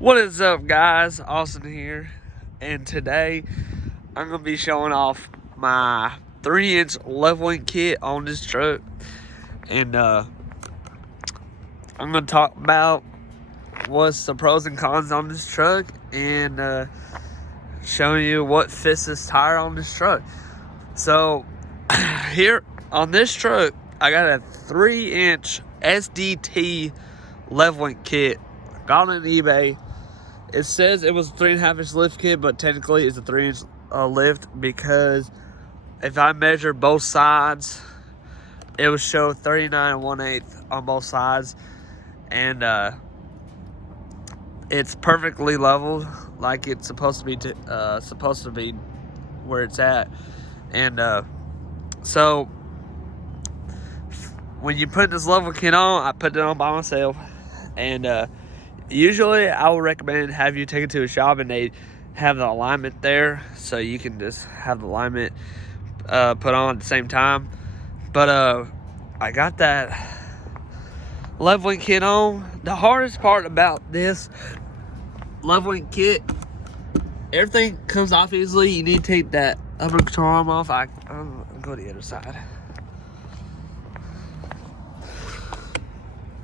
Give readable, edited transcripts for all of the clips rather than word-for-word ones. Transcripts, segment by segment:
What is up, guys? Austin here, and today I'm gonna be showing off my 3-inch leveling kit on this truck, and I'm gonna talk about what's the pros and cons on this truck, and showing you what fits this tire on this truck. So here on this truck, I got a 3-inch SDT leveling kit. Got it on eBay. It says it was a 3.5-inch lift kit, but technically it's a 3-inch lift, because if I measure both sides, it would show 39 1/8 on both sides, and it's perfectly leveled like it's supposed to be where it's at. And so when you put this level kit on, I put it on by myself, and usually I would recommend have you take it to a shop and they have the alignment there, so you can just have the alignment put on at the same time. But I got that leveling kit on. The hardest part about this leveling kit, everything comes off easily. You need to take that upper control arm off. I'll go to the other side.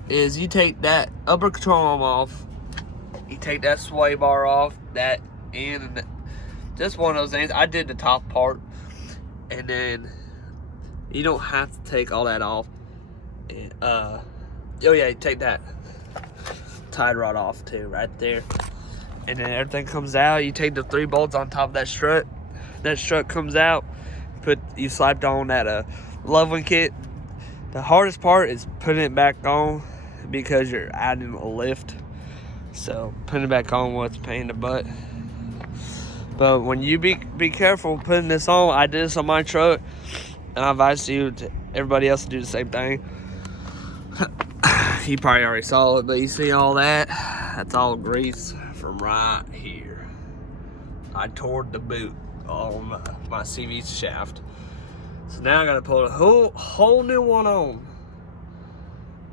Is you take that upper control arm off, you take that sway bar off, that and just one of those things. I did the top part, and then you don't have to take all that off. And oh yeah, you take that tie rod off too, right there, and then everything comes out. You take the 3 bolts on top of that strut. That strut comes out. You slapped on that leveling kit. The hardest part is putting it back on, because you're adding a lift. So putting it back on was a pain in the butt. But when you be careful putting this on. I did this on my truck, and I advise everybody else to do the same thing. You probably already saw it, but you see all that? That's all grease from right here. I tore the boot on my CV shaft. So now I gotta put a whole new one on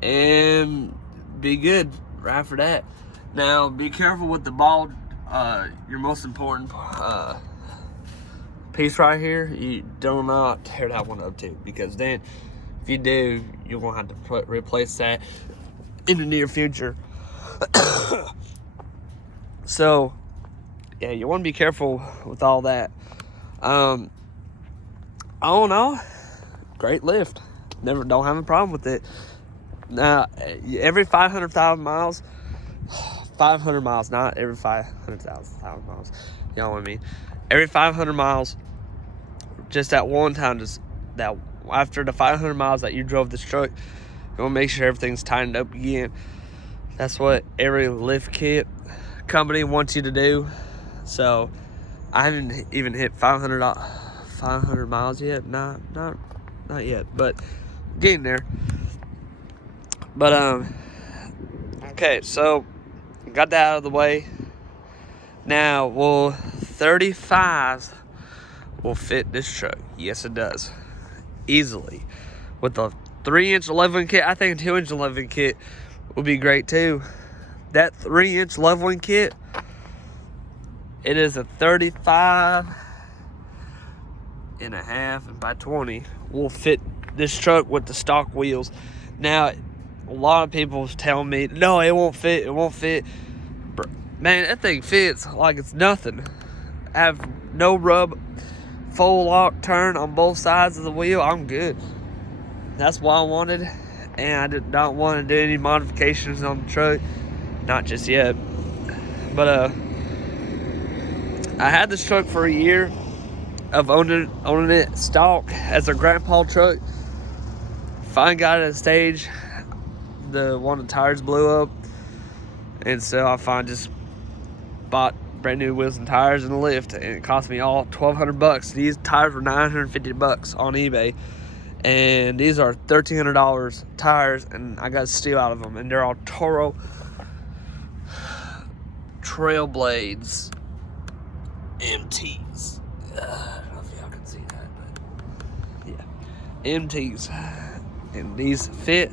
and be good right after that. Now be careful with the ball. Your most important piece right here, you do not tear that one up too, because then if you do, you're gonna have to replace that in the near future. So yeah, you want to be careful with all that. All in all, great lift. Don't have a problem with it. Now, every 500,000 miles, 500 miles, not every 500,000 miles. You know what I mean? Every 500 miles, just at one time, just that after the 500 miles that you drove this truck, you want to make sure everything's tightened up again. That's what every lift kit company wants you to do. So I haven't even hit 500 miles yet. Not yet, but getting there. But okay, so got that out of the way. Now, will 35s will fit this truck? Yes, it does, easily. With the 3-inch leveling kit, I think a 2-inch leveling kit would be great too. That 3-inch leveling kit, it is a 35 and a half, and by 20 will fit this truck with the stock wheels. Now, a lot of people tell me, no, it won't fit. Man, that thing fits like it's nothing. I have no rub, full lock turn on both sides of the wheel. I'm good. That's what I wanted, and I did not want to do any modifications on the truck, not just yet. But I had this truck for a year of owning it stock as a grandpa truck. Finally got at a stage, one of the tires blew up, and so I finally just bought brand new wheels and tires and a lift, and it cost me all $1,200. These tires were $950 on eBay, and these are $1,300 tires, and I got steel out of them, and they're all Toro Trailblades MTs. I don't know if y'all can see that, but yeah, MTs, and these fit.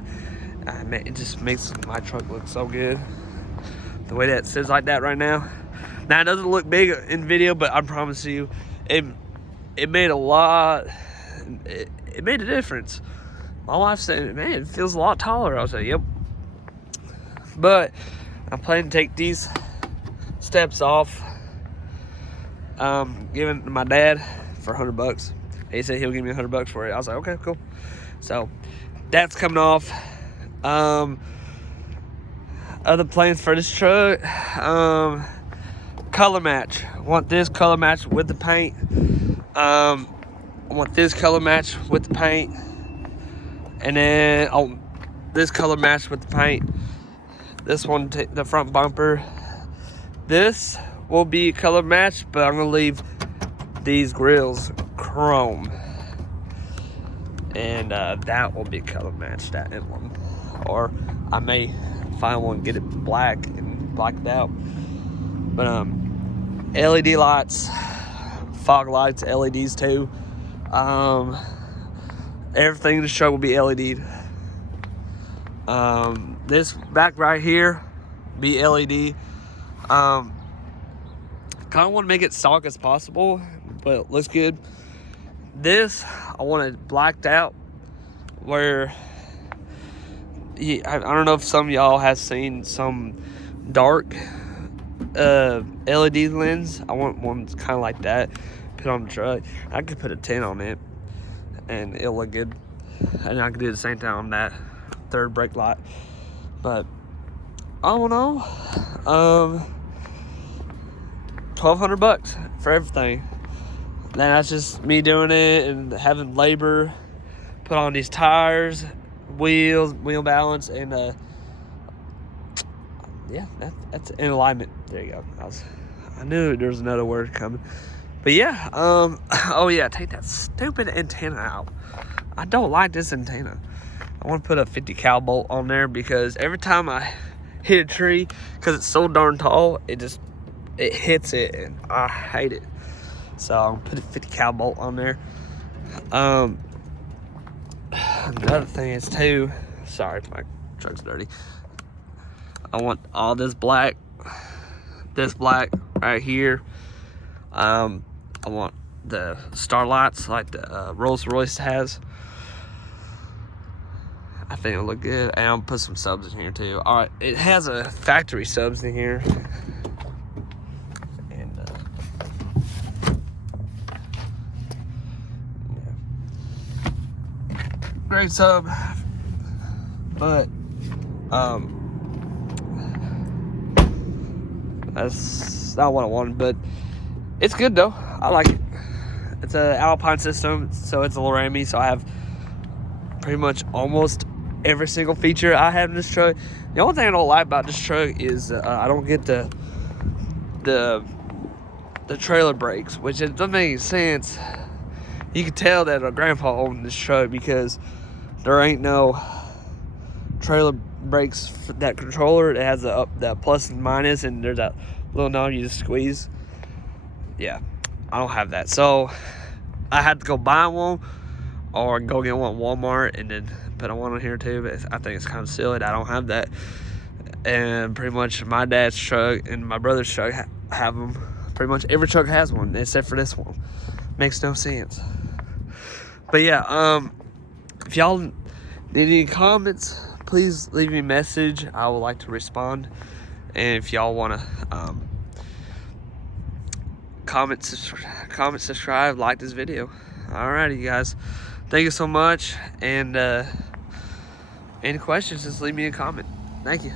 Man, it just makes my truck look so good. the way that sits like that right now. Now it doesn't look big in video, but I promise you, it made a lot. It made a difference. My wife said, "Man, it feels a lot taller." I was like, "Yep." But I'm planning to take these steps off. Giving it to my dad for $100. He said he'll give me $100 for it. I was like, okay, cool. So that's coming off. Other plans for this truck. Color match. I want this color match with the paint. I want this color match with the paint. And then this color match with the paint. This one, the front bumper. This will be color match, but I'm gonna leave these grills chrome. And that will be color match, that emblem. Or I may find one, get it black and blacked out. But LED lights, fog lights, LEDs too. Everything in the truck will be LED'd. This back right here be LED. Kind of want to make it stock as possible, but it looks good. This I want it blacked out, where I don't know if some of y'all have seen some dark LED lens. I want one kind of like that, put on the truck. I could put a tint on it and it'll look good, and I could do the same thing on that third brake light. But I don't know, $1,200 for everything. Then that's just me doing it and having labor, put on these tires, wheels, wheel balance, and yeah, that's in alignment. There you go. I knew there was another word coming. But yeah, oh yeah, take that stupid antenna out. I don't like this antenna. I want to put a 50 cal bolt on there, because every time I hit a tree, because it's so darn tall, it hits it, and I hate it. So I'm gonna put a 50 cal bolt on there. Another thing is too, sorry, my truck's dirty. I want all this black right here. I want the star lights like the Rolls Royce has. I think it'll look good. And I'll put some subs in here too. All right, it has a factory subs in here. And yeah. Great sub, but that's not what I wanted, but it's good though. I like it. It's an Alpine system, so it's a Lorami, so I have pretty much almost every single feature I have in this truck. The only thing I don't like about this truck is I don't get the trailer brakes, which it doesn't make any sense. You can tell that a grandpa owned this truck, because there ain't no trailer brakes for that controller. It has the plus and minus, and there's that little knob you just squeeze. Yeah, I don't have that, so I had to go buy one or go get one at Walmart and then put one on here too. But I think it's kind of silly that I don't have that. And pretty much my dad's truck and my brother's truck have them. Pretty much every truck has one except for this one. Makes no sense. But yeah, if y'all need any comments, please leave me a message. I would like to respond. And if y'all want to comment, subscribe, like this video. Alrighty, you guys, thank you so much. And any questions, just leave me a comment. Thank you.